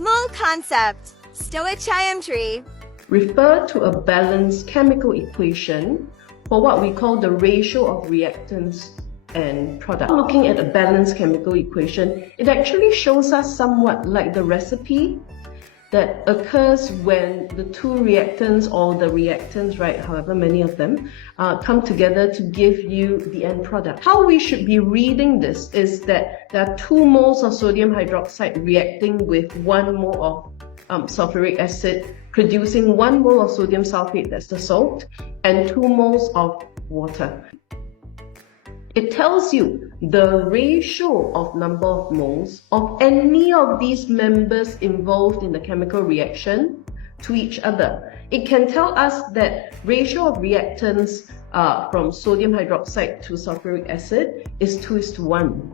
Mole concept. Stoichiometry. Refer to a balanced chemical equation for what we call the ratio of reactants and product. Looking at a balanced chemical equation, it actually shows us somewhat like the recipe that occurs when the two reactants or the reactants, right, however many of them, come together to give you the end product. How we should be reading this is that there are 2 moles of sodium hydroxide reacting with 1 mole of sulfuric acid, producing 1 mole of sodium sulfate, that's the salt, and 2 moles of water. It tells you the ratio of number of moles of any of these members involved in the chemical reaction to each other. It can tell us that ratio of reactants from sodium hydroxide to sulfuric acid is 2:1.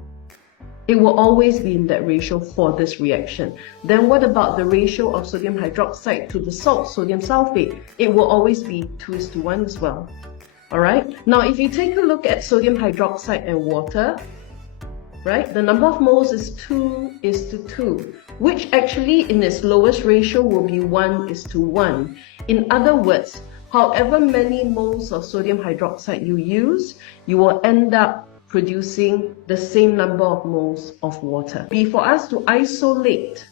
It will always be in that ratio for this reaction. Then what about the ratio of sodium hydroxide to the salt, sodium sulfate? It will always be 2:1 as well. Alright, now if you take a look at sodium hydroxide and water, right, the number of moles is 2:2, which actually in its lowest ratio will be 1:1. In other words, however many moles of sodium hydroxide you use, you will end up producing the same number of moles of water. For us to isolate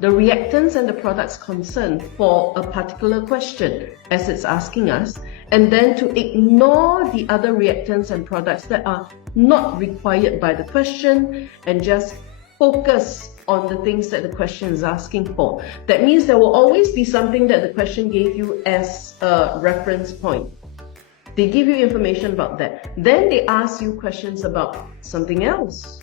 the reactants and the products concerned for a particular question as it's asking us, and then to ignore the other reactants and products that are not required by the question and just focus on the things that the question is asking for. That means there will always be something that the question gave you as a reference point. They give you information about that. Then they ask you questions about something else.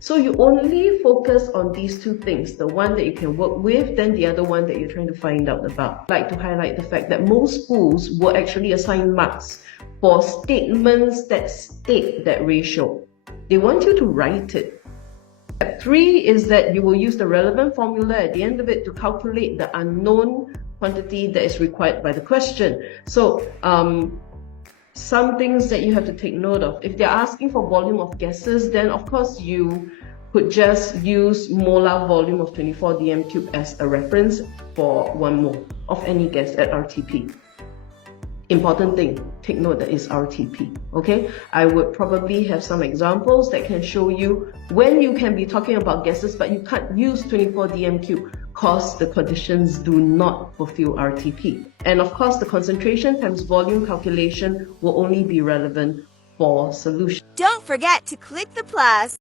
So you only focus on these 2 things, the one that you can work with, then the other one that you're trying to find out about. I'd like to highlight the fact that most schools will actually assign marks for statements that state that ratio. They want you to write it. Step 3 is that you will use the relevant formula at the end of it to calculate the unknown quantity that is required by the question. So, some things that you have to take note of. If they're asking for volume of gases, then of course you could just use molar volume of 24 dm cube as a reference for 1 mole of any gas at RTP. Important thing, take note that it's RTP, okay? I would probably have some examples that can show you when you can be talking about gases, but you can't use 24 dm cube because the conditions do not fulfill RTP. And of course, the concentration times volume calculation will only be relevant for solution. Don't forget to click the plus.